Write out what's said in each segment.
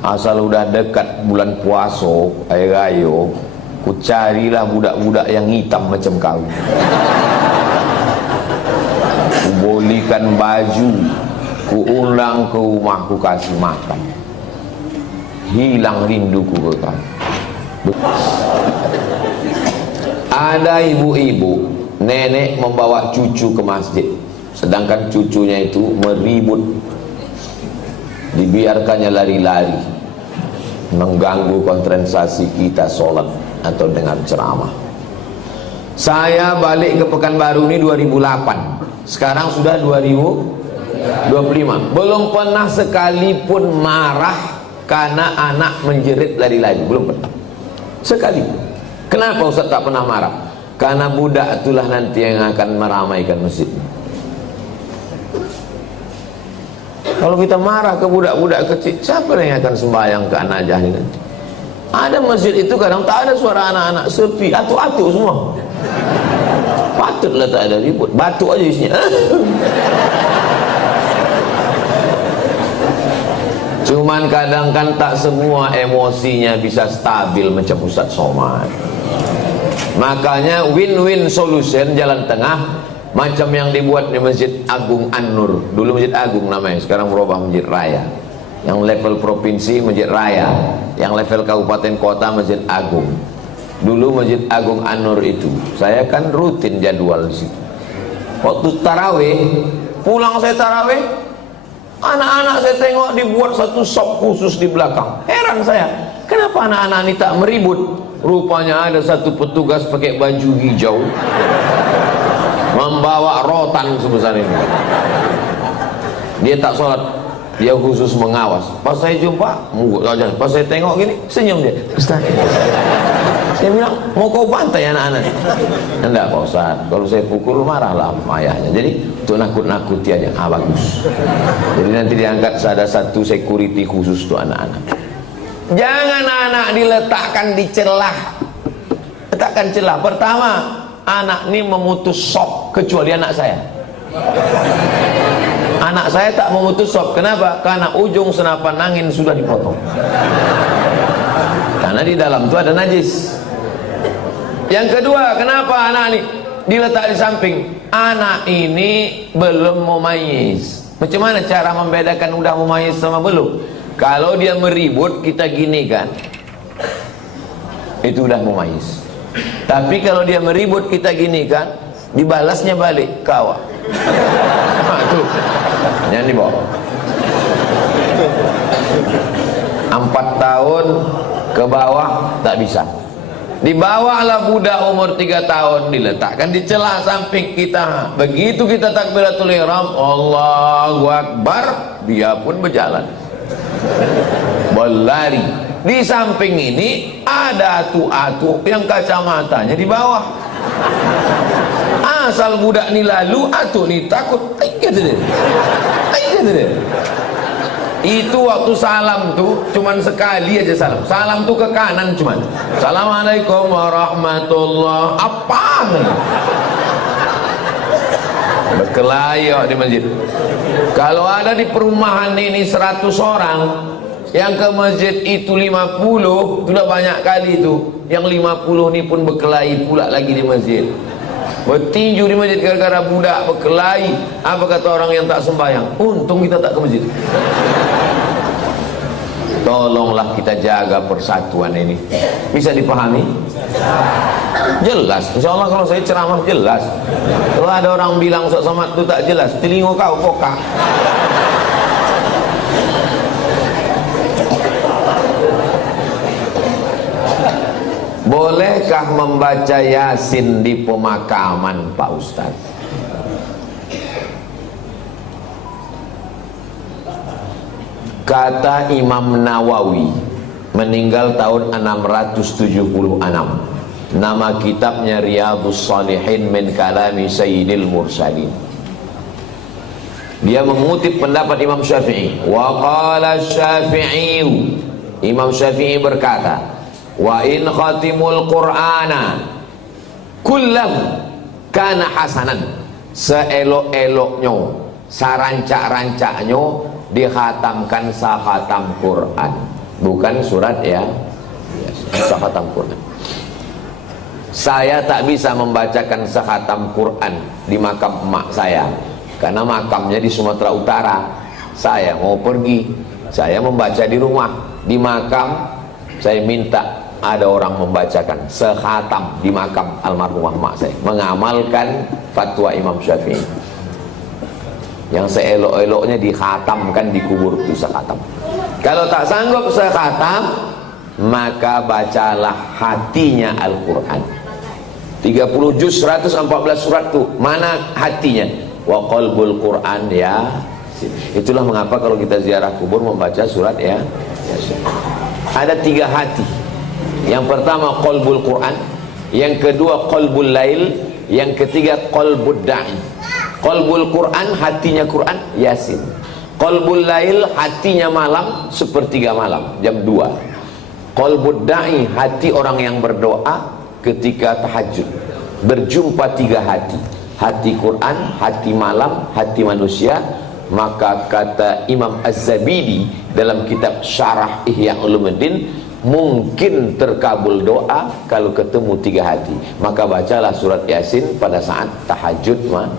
Asal udah dekat bulan puasa air raya, ku carilah budak-budak yang hitam macam kau, ku bolikan baju, ku undang ke rumah, ku kasih makan. Hilang rinduku ke kau. Ada ibu-ibu, nenek membawa cucu ke masjid, sedangkan cucunya itu meribut, dibiarkannya lari-lari, mengganggu konsentrasi kita sholat atau dengar ceramah. Saya balik ke Pekanbaru ini 2008, sekarang sudah 2025, belum pernah sekalipun marah karena anak menjerit lari-lari, belum pernah sekali. Kenapa Ustaz tak pernah marah? Karena budak itulah nanti yang akan meramaikan masjid. Kalau kita marah ke budak-budak kecil, siapa yang akan sembahyang ke anak jahil nanti? Ada masjid itu kadang tak ada suara anak-anak, sepi, atuk-atuk semua. Patutlah tak ada ribut, batuk aja isinya. Cuman kadang kan tak semua emosinya bisa stabil macam Ustaz Somad. Makanya win-win solution, jalan tengah, macam yang dibuat di Masjid Agung An-Nur. Dulu Masjid Agung namanya, sekarang berubah Masjid Raya. Yang level provinsi Masjid Raya, yang level kabupaten kota Masjid Agung. Dulu Masjid Agung An-Nur itu, saya kan rutin jadwal di situ. Waktu tarawih, pulang saya tarawih, anak-anak saya tengok dibuat satu sop khusus di belakang. Heran saya, kenapa anak-anak ini tak meribut? Rupanya ada satu petugas pakai baju hijau, membawa rotan sebesar ini. Dia tak sholat, dia khusus mengawas. Pas saya jumpa, pas saya tengok gini, senyum dia. Ustaz, saya bilang, mau kau bantai anak-anak? Enggak Pak Ustaz, kalau saya pukul marahlah ayahnya. Jadi untuk nakut-nakuti aja. Bagus. Jadi nanti diangkat ada satu security khusus untuk anak-anak. Jangan anak diletakkan di celah. Letakkan celah. Pertama, anak ini memutus sop, kecuali anak saya. Anak saya tak memutus sop. Kenapa? Karena ujung senapan angin sudah dipotong. Karena di dalam itu ada najis. Yang kedua, kenapa anak ini diletak di samping? Anak ini belum mumayyiz. Macam mana cara membedakan udah mumayyiz sama belum? Kalau dia meribut, kita gini kan, itu udah mumayyiz. Tapi kalau dia meribut, kita gini kan, dibalasnya balik kawa. Tuh, jangan dibawa. 4 tahun ke bawah tak bisa. Dibawalah budak umur 3 tahun, diletakkan di celah samping kita. Begitu kita takbiratul ihram, Allahu Akbar, dia pun berjalan, berlari. Di samping ini ada atu-atu yang kacamatanya di bawah. Asal budak ni lalu, atu ni takut. Itu waktu salam tuh cuman sekali aja salam. Salam tuh ke kanan cuman. Assalamualaikum warahmatullahi apa? Berkelahi di masjid. Kalau ada di perumahan ini 100 orang, yang ke masjid itu 50, sudah banyak kali itu. Yang 50 ini pun berkelahi pula lagi di masjid. Bertinju di masjid gara-gara budak berkelahi. Apa kata orang yang tak sembahyang? Untung kita tak ke masjid. Tolonglah kita jaga persatuan ini. Bisa dipahami? Jelas. Insya Allah kalau saya ceramah jelas. Kalau ada orang bilang Ustaz Somad itu tak jelas, telinga kau pokak. Bolehkah membaca Yasin di pemakaman Pak Ustaz? Kata Imam Nawawi, meninggal tahun 676. Nama kitabnya Riyadhus Shalihin min kalami Sayyidil Mursalin. Dia mengutip pendapat Imam Syafi'i. Wa qala Syafi'i, Imam Syafi'i berkata, wa in khatimul Qur'ana kullahu kana hasanan. Seelok-eloknya, sarancak-rancaknya dikhatamkan sahatam Quran, bukan surat ya khatam Quran. Saya tak bisa membacakan sekhatam Quran di makam emak saya karena makamnya di Sumatera Utara. Saya mau pergi, saya membaca di rumah. Di makam saya minta ada orang membacakan sekhatam di makam almarhumah emak saya, mengamalkan fatwa Imam Syafi'i yang seelok-eloknya dikhatamkan di kubur itu sekhatam. Kalau tak sanggup sekhatam, maka bacalah hatinya Al-Quran 30 juz 114 surat tuh. Mana hatinya? Wa qalbul Quran ya. Itulah mengapa kalau kita ziarah kubur membaca surat ya. Ada 3 hati. Yang pertama qalbul Quran, yang kedua qalbul lail, yang ketiga qalbud da'i. Qalbul Quran hatinya Quran Yasin. Qalbul lail hatinya malam sepertiga malam jam 2. Qalbud da'i hati orang yang berdoa ketika tahajud. Berjumpa 3 hati, hati Quran, hati malam, hati manusia. Maka kata Imam Az-Zabidi dalam kitab Syarah Ihya Ulumuddin, mungkin terkabul doa kalau ketemu 3 hati. Maka bacalah surat Yasin pada saat tahajud malam,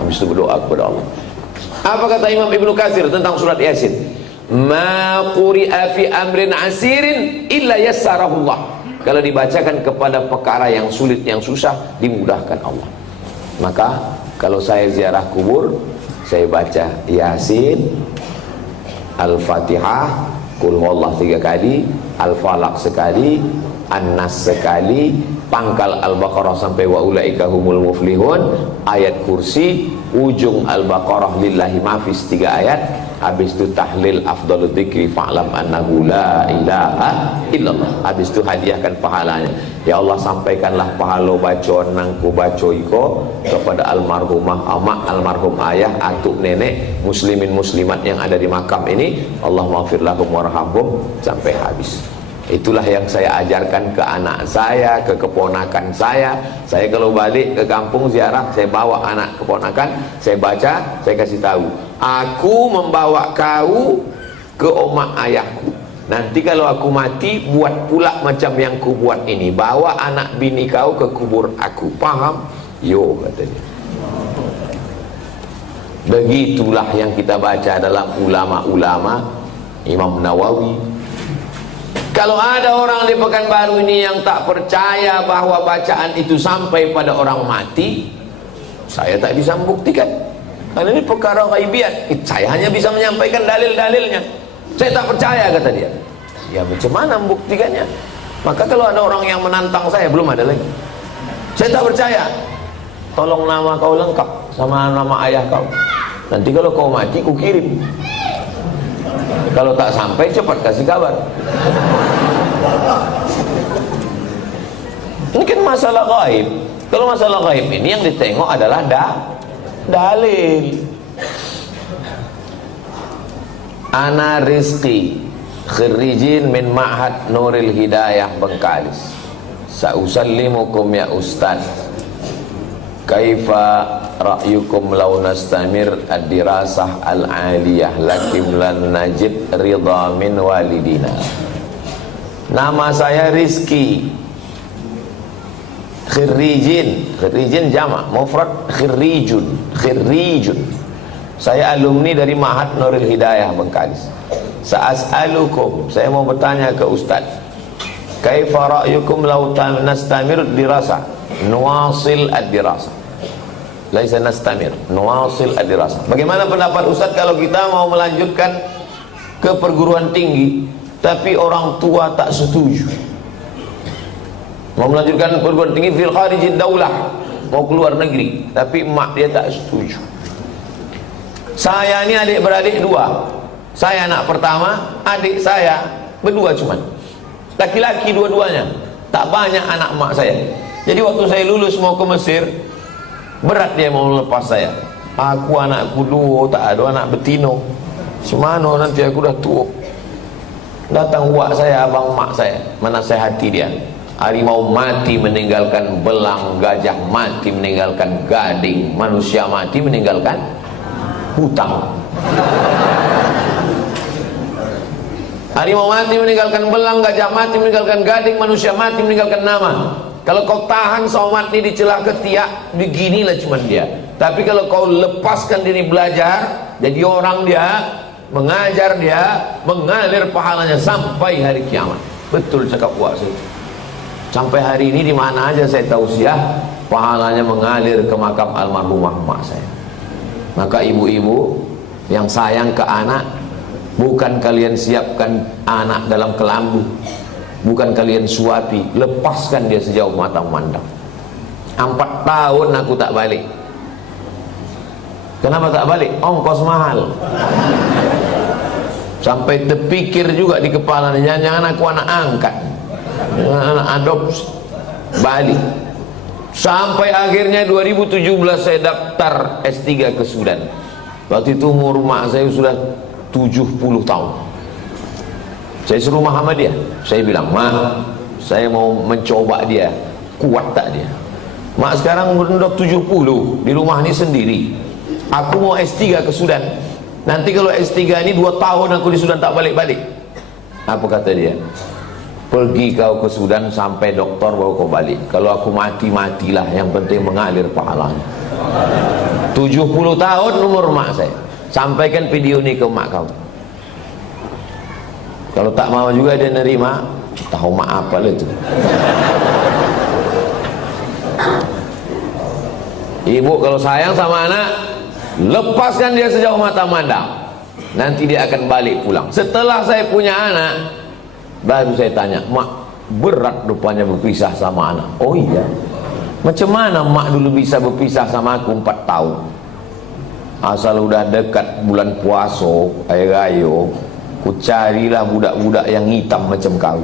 habis itu berdoa kepada Allah. Apa kata Imam Ibnu Katsir tentang surat Yasin? Ma quri'a fi amrin asirin illa yassarahullah. Kalau dibacakan kepada perkara yang sulit, yang susah, dimudahkan Allah. Maka kalau saya ziarah kubur, saya baca Yasin, Al-Fatihah, Qul huwallahu 3 kali, Al-Falaq sekali, An-Nas sekali, pangkal Al-Baqarah sampai wa ulaika humul muflihun, ayat kursi, ujung Al-Baqarah lillahi mafis 3 ayat. Habis itu tahlil afdalul dzikri fa'lam annahu la ilaha illallah. Habis itu hadiahkan pahalanya. Ya Allah, sampaikanlah pahala bacaan nangku baca iko kepada almarhumah amak, almarhum ayah, atuk nenek, muslimin muslimat yang ada di makam ini. Allah maghfir lahum warhamhum sampai habis. Itulah yang saya ajarkan ke anak saya, ke keponakan saya. Saya kalau balik ke kampung ziarah, saya bawa anak keponakan, saya baca, saya kasih tahu, aku membawa kau ke omak ayahku. Nanti kalau aku mati, buat pula macam yang ku buat ini. Bawa anak bini kau ke kubur aku. Paham? Yo, katanya. Begitulah yang kita baca dalam ulama-ulama. Imam Nawawi. Kalau ada orang di Pekanbaru ini yang tak percaya bahwa bacaan itu sampai pada orang mati, saya tak bisa membuktikan. Karena ini perkara ghaibiat. Saya hanya bisa menyampaikan dalil-dalilnya. Saya tak percaya, kata dia. Ya macam mana membuktikannya? Maka kalau ada orang yang menantang saya, belum ada lagi. Saya tak percaya. Tolong nama kau lengkap sama nama ayah kau. Nanti kalau kau mati, ku kirim. Kalau tak sampai, cepat kasih kabar. Ini kan masalah gaib. Kalau masalah gaib ini yang ditengok adalah dalil. Ana Rizki, khirijin min Ma'had Nuril Hidayah Bengkalis. Sa'usallimukum ya Ustaz, kaifa ra'yukum law nastamir ad-dirasah al-aliyah lakim lan najid ridha min walidina. Nama saya Rizki. Khirijin jamak, mufrad khirijun. Saya alumni dari Ma'had Nuril Hidayah Bengkalis. Sa'as'alukum, saya mau bertanya ke Ustaz, kaifa ra'yukum law nastamir ad-dirasah, nuwasil ad-dirasah. Laisa nastamir, nuwasil ad-dirasah. Bagaimana pendapat Ustaz kalau kita mau melanjutkan ke perguruan tinggi tapi orang tua tak setuju? Mau melanjutkan perguruan tinggi fil kharijid daulah, mau keluar negeri, tapi emak dia tak setuju. Saya ini adik-beradik 2. Saya anak pertama, adik saya berdua cuman. Laki-laki dua-duanya. Tak banyak anak emak saya. Jadi waktu saya lulus mau ke Mesir, berat dia mau lepas saya. Aku anakku 2, tak ada anak betino. Semana nanti aku dah tua. Datang uak saya, abang mak saya, menasihati dia. Harimau mati meninggalkan belang, gajah mati meninggalkan gading, manusia mati meninggalkan hutang. Harimau mati meninggalkan belang, gajah mati meninggalkan gading, manusia mati meninggalkan nama. Kalau kau tahan somat ini di celah ketiak, beginilah cuman dia. Tapi kalau kau lepaskan diri belajar, jadi orang dia, mengajar dia, mengalir pahalanya sampai hari kiamat. Betul cakap puas itu. Sampai hari ini di mana aja saya tausiah, pahalanya mengalir ke makam almarhumah mak saya. Maka ibu-ibu yang sayang ke anak, bukan kalian siapkan anak dalam kelambu, bukan kalian suapi, lepaskan dia sejauh mata memandang. 4 tahun aku tak balik. Kenapa tak balik? Ongkos mahal. Sampai terpikir juga di kepala, jangan-jangan aku anak angkat, anak adopsi, balik. Sampai akhirnya 2017 saya daftar S3 ke Sudan. Waktu itu umur mak saya sudah 70 tahun. Saya suruh Muhammadiyah. Saya bilang, "Ma, saya mau mencoba dia, kuat tak dia?" Mak sekarang udah 70, di rumah ini sendiri. Aku mau S3 ke Sudan. Nanti kalau S3 ini 2 tahun aku di Sudan tak balik-balik. Apa kata dia? Pergi kau ke Sudan sampai doktor baru kau balik. Kalau aku mati, matilah, yang penting mengalir pahalanya. 70 tahun umur mak saya. Sampaikan video ini ke mak kau. Kalau tak mau juga dia nerima, tahu mak apa lah itu. Ibu kalau sayang sama anak, lepaskan dia sejauh mata mandang. Nanti dia akan balik pulang. Setelah saya punya anak, baru saya tanya, "Mak, berat rupanya berpisah sama anak." "Oh iya." "Macam mana mak dulu bisa berpisah sama aku 4 tahun? Asal udah dekat bulan puasa, air ayo, ku carilah budak-budak yang hitam macam kau.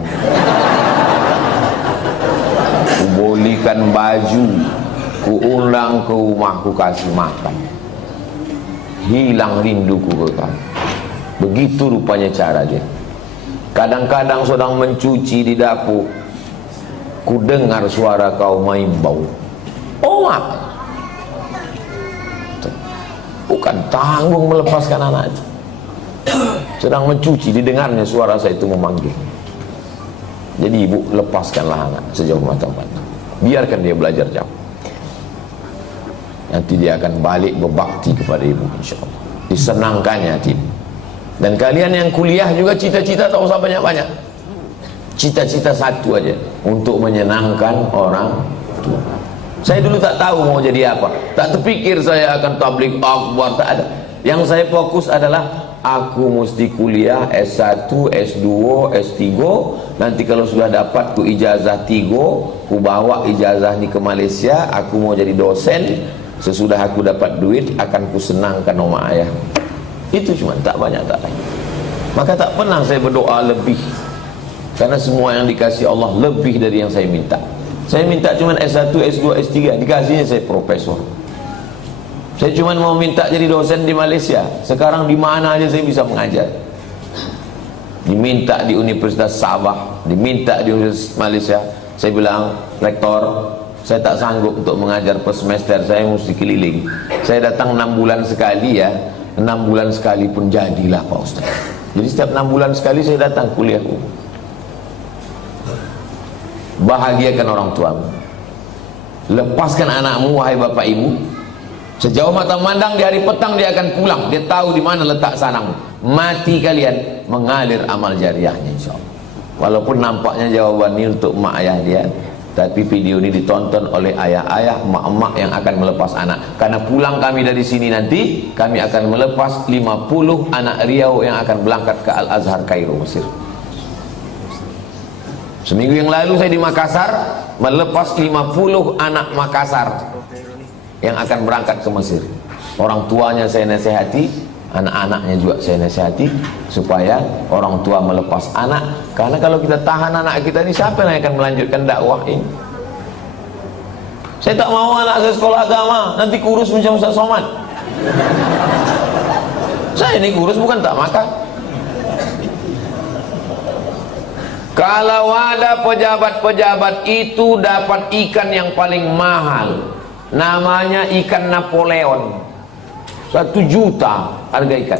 Ku bolikan baju, ku undang ke rumah, ku kasih makan. Hilang rinduku ke kau." Begitu rupanya cara dia. Kadang-kadang sedang mencuci di dapur, ku dengar suara kau main bau. "Oh mak." Bukan tanggung melepaskan anak itu. Sedang mencuci, didengarnya suara saya itu memanggil. Jadi ibu, lepaskanlah anak sejauh mata-mata. Biarkan dia belajar jauh. Nanti dia akan balik berbakti kepada ibu, insyaAllah. Disenangkannya hati. Dan kalian yang kuliah juga cita-cita tak usah banyak-banyak. Cita-cita satu aja, untuk menyenangkan orang tua. Saya dulu tak tahu mau jadi apa. Tak terpikir saya akan tabligh akbar, tak ada. Yang saya fokus adalah aku mesti kuliah S1, S2, S3. Nanti kalau sudah dapat ku ijazah 3, ku bawa ijazah ni ke Malaysia. Aku mau jadi dosen. Sesudah aku dapat duit, akan ku senangkan oma ayah. Itu cuma, tak banyak, tak lain. Maka tak pernah saya berdoa lebih, karena semua yang dikasih Allah lebih dari yang saya minta. Saya minta cuma S1, S2, S3, dikasihnya saya profesor. Saya cuma mau minta jadi dosen di Malaysia. Sekarang di mana aja saya bisa mengajar. Diminta di Universitas Sabah, diminta di Universitas Malaysia. Saya bilang, "Rektor, saya tak sanggup untuk mengajar per semester, saya mesti keliling. Saya datang 6 bulan sekali ya. 6 bulan sekali pun jadilah Pak Ustaz." Jadi setiap 6 bulan sekali saya datang kuliah. Bahagiakan orang tuamu. Lepaskan anakmu, wahai bapak ibu. Sejauh mata memandang, di hari petang dia akan pulang. Dia tahu di mana letak sarangmu. Mati kalian, mengalir amal jariahnya insyaAllah. Walaupun nampaknya jawaban ini untuk mak ayah dia, tapi video ini ditonton oleh ayah-ayah, mak-mak yang akan melepas anak. Karena pulang kami dari sini nanti, kami akan melepas 50 anak Riau yang akan berangkat ke Al-Azhar Kairo, Mesir. Seminggu yang lalu saya di Makassar melepas 50 anak Makassar yang akan berangkat ke Mesir. Orang tuanya saya nasihati, anak-anaknya juga saya nasihati, supaya orang tua melepas anak. Karena kalau kita tahan anak kita ini, siapa yang akan melanjutkan dakwah ini? Saya tak mau anak saya sekolah agama, nanti kurus macam Ustaz Somad. Saya ini kurus bukan tak makan. Kalau ada pejabat-pejabat itu dapat ikan yang paling mahal, namanya ikan Napoleon, 1 juta harga ikan.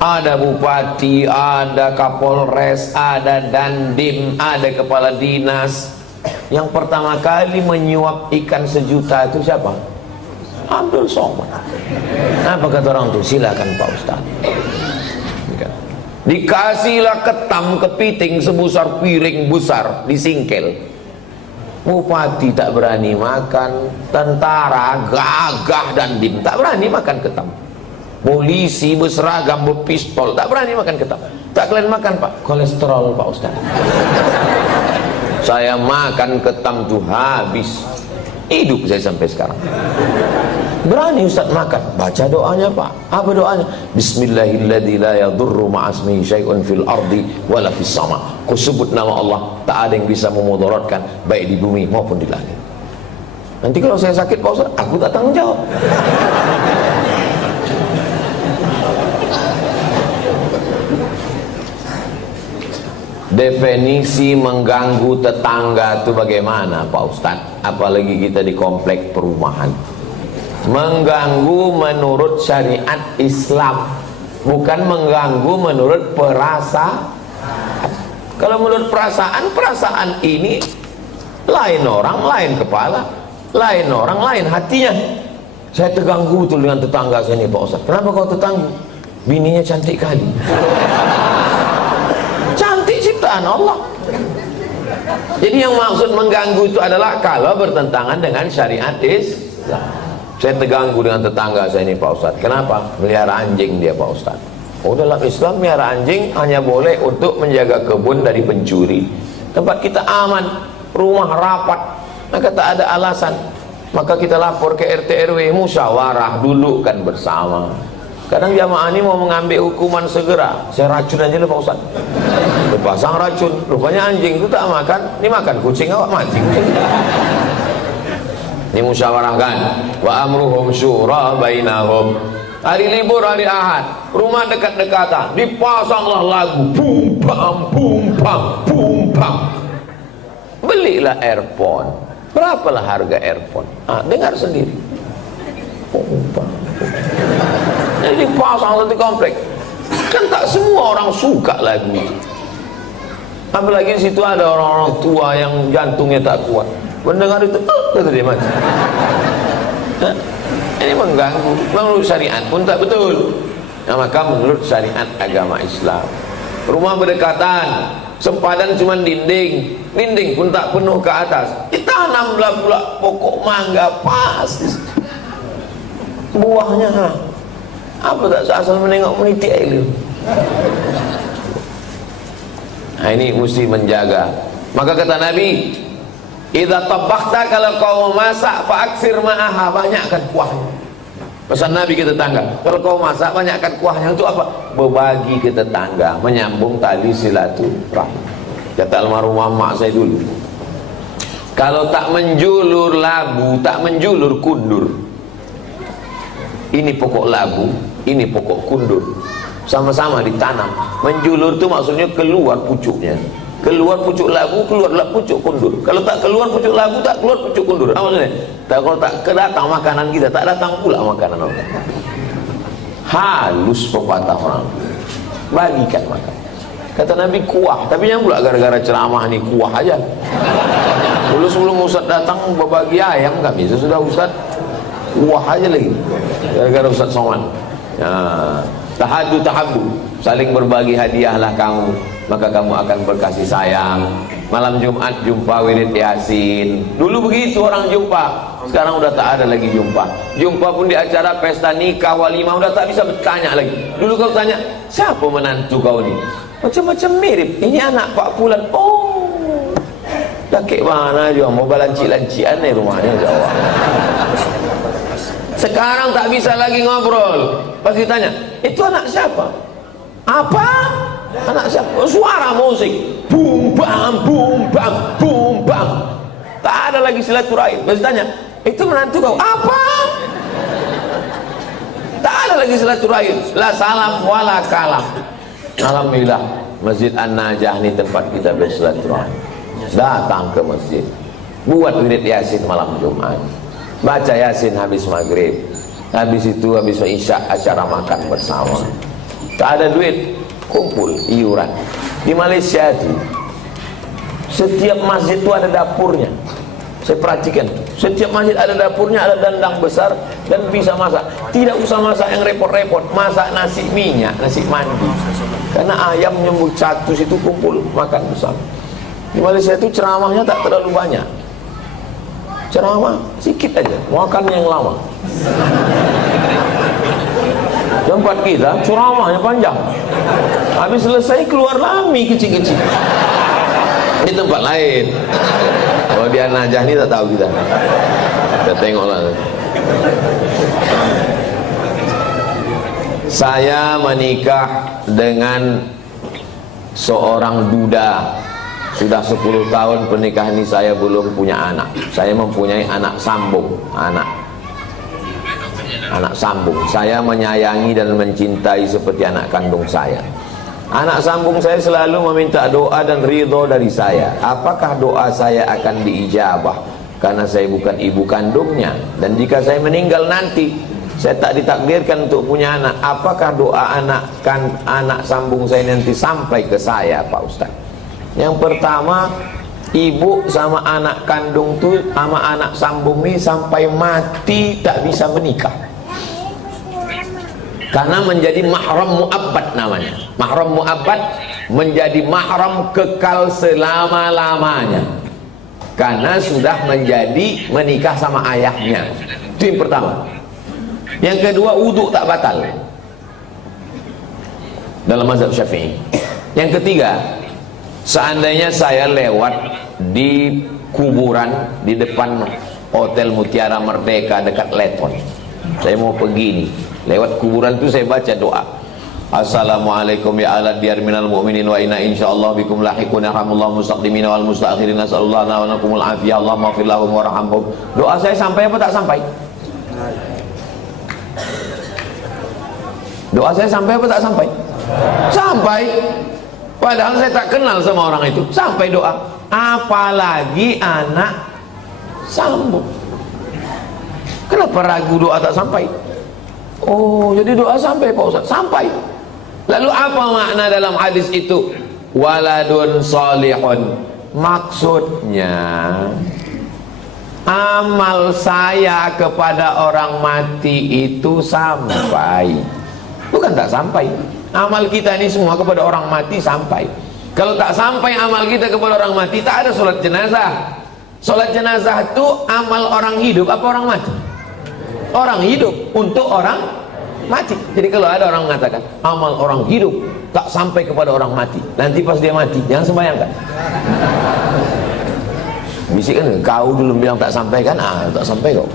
Ada bupati, ada kapolres, ada dandim, ada kepala dinas. Yang pertama kali menyuap ikan 1 juta itu siapa? Abdul Somad. Apa kata orang itu? Silakan Pak Ustaz. Dikasihlah ketam kepiting sebesar piring besar, disingkel. Bupati tak berani makan, tentara gagah dan dim tak berani makan ketam, polisi berseragam berpistol tak berani makan ketam. Tak kalian makan Pak? Kolesterol Pak Ustaz. Saya makan ketam tuh habis, hidup saya sampai sekarang. Berani Ustaz makan, baca doanya Pak. Apa doanya? Bismillahilladzi la yadurru ma'asmihi syai'un fil ardi wala fis sama. Ku sebut nama Allah, tak ada yang bisa memudaratkan baik di bumi maupun di langit. Nanti kalau saya sakit Pak Ustaz, aku tak tanggung jawab. Definisi mengganggu tetangga itu bagaimana Pak Ustaz? Apalagi kita di komplek perumahan. Mengganggu menurut syariat Islam, bukan mengganggu menurut perasaan. Kalau menurut perasaan, perasaan ini lain orang, lain kepala, lain orang, lain hatinya. Saya terganggu tuh dengan tetangga saya ini Pak Ustaz. Kenapa kau terganggu? Bininya cantik kali. Cantik ciptaan Allah. Jadi yang maksud mengganggu itu adalah kalau bertentangan dengan syariat Islam. Saya terganggu dengan tetangga saya ini Pak Ustaz. Kenapa? Melihara anjing dia Pak Ustaz. Oh, dalam Islam melihara anjing hanya boleh untuk menjaga kebun dari pencuri. Tempat kita aman, rumah rapat, maka tak ada alasan. Maka kita lapor ke RT RW, musyawarah, dudukkan bersama. Kadang jamaah ini mau mengambil hukuman segera, saya racun aja lah Pak Ustaz. Dipasang racun, rupanya anjing itu tak makan, ini makan kucing, awak mati kucing. Dimusyawarahkan. Wa amruhum syura bainahum. Hari libur, hari Ahad, rumah dekat-dekatan, dipasanglah lagu bum bam bum bam bum bam. Belilah earphone. Berapalah harga earphone? Dengar sendiri. Bum bam. Jadi dipasang di komplek. Kan tak semua orang suka lagu itu. Apalagi di situ ada orang-orang tua yang jantungnya tak kuat. Mendengar itu, kata dia mati. Ini mengganggu. Menurut syariat pun tak betul. Nah, maka menurut syariat agama Islam, rumah berdekatan, sempadan cuma dinding, dinding pun tak penuh ke atas, ditanamlah pula pokok mangga pas. Buahnya apa tak asal menengok meniti air. Nah, ini mesti menjaga. Maka kata Nabi, idza tabakhta, kalau kau masak faaksir ma'aha, banyakkan kuahnya. Pesan Nabi ke tetangga, kalau kau masak banyakkan kuahnya. Untuk apa? Berbagi ke tetangga, menyambung tali silaturahmi. Kata almarhumah mak saya dulu, kalau tak menjulur labu, tak menjulur kundur. Ini pokok labu, ini pokok kundur, sama-sama ditanam. Menjulur itu maksudnya keluar pucuknya. Keluar pucuk labu, keluarlah pucuk kundur. Kalau tak keluar pucuk labu, tak keluar pucuk kundur. Apa maksudnya? Kalau tak kedatang makanan kita, tak datang pula makanan orang. Halus pepatah orang. Bagikan makan. Kata Nabi kuah, tapi yang pula gara-gara ceramah ni kuah aja. Dulu sebelum Ustaz datang berbagi ayam kami, sesudah Ustaz kuah aja lagi. Gara-gara Ustaz Somad. Tahadu tahabu, saling berbagi hadiahlah kamu, maka kamu akan berkasih sayang. Malam Jumat jumpa wirid Yasin. Dulu begitu orang jumpa, sekarang udah tak ada lagi jumpa. Jumpa pun di acara pesta nikah, walimah, udah tak bisa bertanya lagi. Dulu kau tanya, siapa menantu kau ni? Macam-macam mirip. Ini anak Pak Fulan. Oh, dah kek mana dia, mau balancik-lancian ni rumahnya Jawa. Sekarang tak bisa lagi ngobrol. Pas ditanya, itu anak siapa? Apa? Anak siapa? Suara musik, bum bam bum bam bum bam. Tak ada lagi silaturahim. Pas ditanya, itu menantu kau? Apa? Tak ada lagi silaturahim. La salam wala kalam. Alhamdulillah, Masjid An-Najah ni tempat kita bersilaturahim. Datang ke masjid, buat wirid Yasin malam Jumat, baca Yasin habis maghrib, habis itu habis isya acara makan bersama. tak ada duit, kumpul iuran. Di Malaysia itu setiap masjid itu ada dapurnya. Saya perhatikan, setiap masjid ada dapurnya, ada dandang besar dan bisa masak. Tidak usah masak yang repot-repot, masak nasi minyak, nasi mandi. Karena ayam nyembur 100 itu kumpul makan bersama. Di Malaysia itu ceramahnya tak terlalu banyak. Ceramah sedikit aja, makan yang lama. Tempat kita ceramahnya panjang. Habis selesai keluar lami kecil-kecil. Di tempat lain. Kalau di An-Najah ini tak tahu kita. Kita tengoklah. Saya menikah dengan seorang duda. Sudah 10 tahun pernikahan ini saya belum punya anak. Saya mempunyai anak sambung, anak sambung. Saya menyayangi dan mencintai seperti anak kandung saya. Anak sambung saya selalu meminta doa dan ridho dari saya. Apakah doa saya akan diijabah? Karena saya bukan ibu kandungnya. Dan jika saya meninggal nanti, saya tak ditakdirkan untuk punya anak. Apakah doa anak sambung saya nanti sampai ke saya, Pak Ustaz? Yang pertama, ibu sama anak kandung tuh sama anak sambung ini sampai mati tak bisa menikah. Karena menjadi mahram mu'abbad namanya. Mahram mu'abbad menjadi mahram kekal selama-lamanya. Karena sudah menjadi menikah sama ayahnya. Itu yang pertama. Yang kedua, wudhu tak batal dalam mazhab Syafi'i. Yang ketiga, seandainya saya lewat di kuburan di depan Hotel Mutiara Merdeka dekat Leton, saya mau pergi nih, lewat kuburan itu saya baca doa, Assalamualaikum ya ala diyar minal mu'minin wa inna insyaallah bikum lahiqun yarhamullahu mustaqdimin wal mustakhirin nasallallahu wa nakumul afiyah Allahumma fir lahum warhamhum. Doa saya sampai apa tak sampai? Doa saya sampai apa tak sampai? Sampai. Padahal saya tak kenal sama orang itu. Sampai doa. Apalagi anak sambung. Kenapa ragu doa tak sampai? Oh, jadi doa sampai Pak Ustaz? Sampai. Lalu apa makna dalam hadis itu? Waladun salihun. Maksudnya amal saya kepada orang mati itu sampai. Bukan tak sampai. Amal kita ini semua kepada orang mati sampai. Kalau tak sampai amal kita kepada orang mati, tak ada sholat jenazah. Sholat jenazah itu amal orang hidup apa orang mati? Orang hidup untuk orang mati. Jadi kalau ada orang mengatakan amal orang hidup tak sampai kepada orang mati, nanti pas dia mati jangan sembahyangkan. Bisikan, kau dulu bilang tak sampai kan? Tak sampai kok.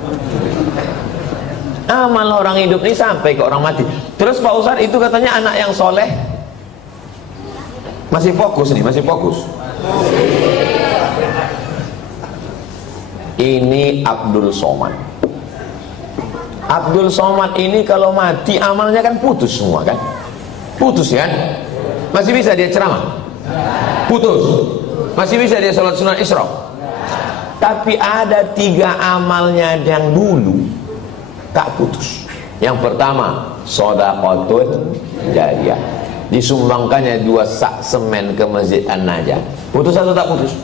Amal orang hidup ini sampai ke orang mati. Terus Pak Ustaz itu katanya anak yang soleh. Masih fokus nih, masih fokus. Ini Abdul Somad. Abdul Somad ini kalau mati amalnya kan putus semua kan? Putus kan? Masih bisa dia ceramah? Putus. Masih bisa dia sholat sunat Isra? Tapi ada 3 amalnya yang dulu tak putus. Yang pertama, shadaqatun jariyah. Disumbangkannya 2 sak semen ke Masjid An-Najah. Putus atau tak putus?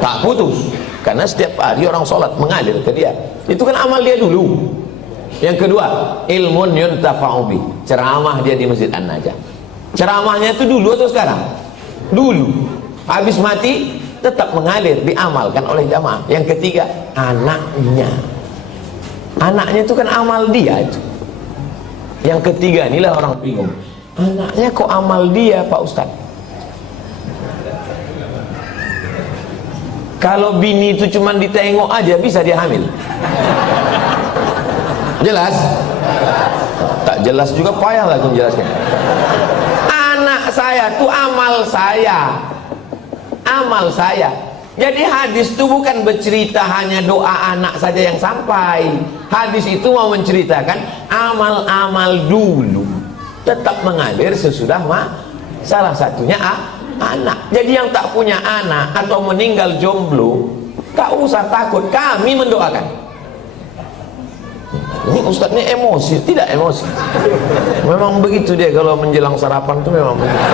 Tak putus. Karena setiap hari orang sholat mengalir ke dia. Itu kan amal dia dulu. Yang kedua, ilmun yuntafa'u bi. Ceramah dia di Masjid An-Najah. Ceramahnya itu dulu atau sekarang? Dulu. Habis mati tetap mengalir, diamalkan oleh jamaah. Yang ketiga, anaknya. Anaknya itu kan amal dia itu. Yang ketiga, inilah orang bingung. Anaknya kok amal dia, Pak Ustaz? Kalau bini itu cuma ditengok aja bisa dia hamil. Jelas? Tak jelas juga payahlah aku menjelaskan. Anak saya itu amal saya. Amal saya. Jadi hadis itu bukan bercerita hanya doa anak saja yang sampai. Hadis itu mau menceritakan amal-amal dulu tetap mengalir sesudah salah satunya anak. Jadi yang tak punya anak atau meninggal jomblo, tak usah takut, kami mendoakan. Ini Ustadz ini emosi, tidak emosi. Memang begitu dia kalau menjelang sarapan tuh memang begitu.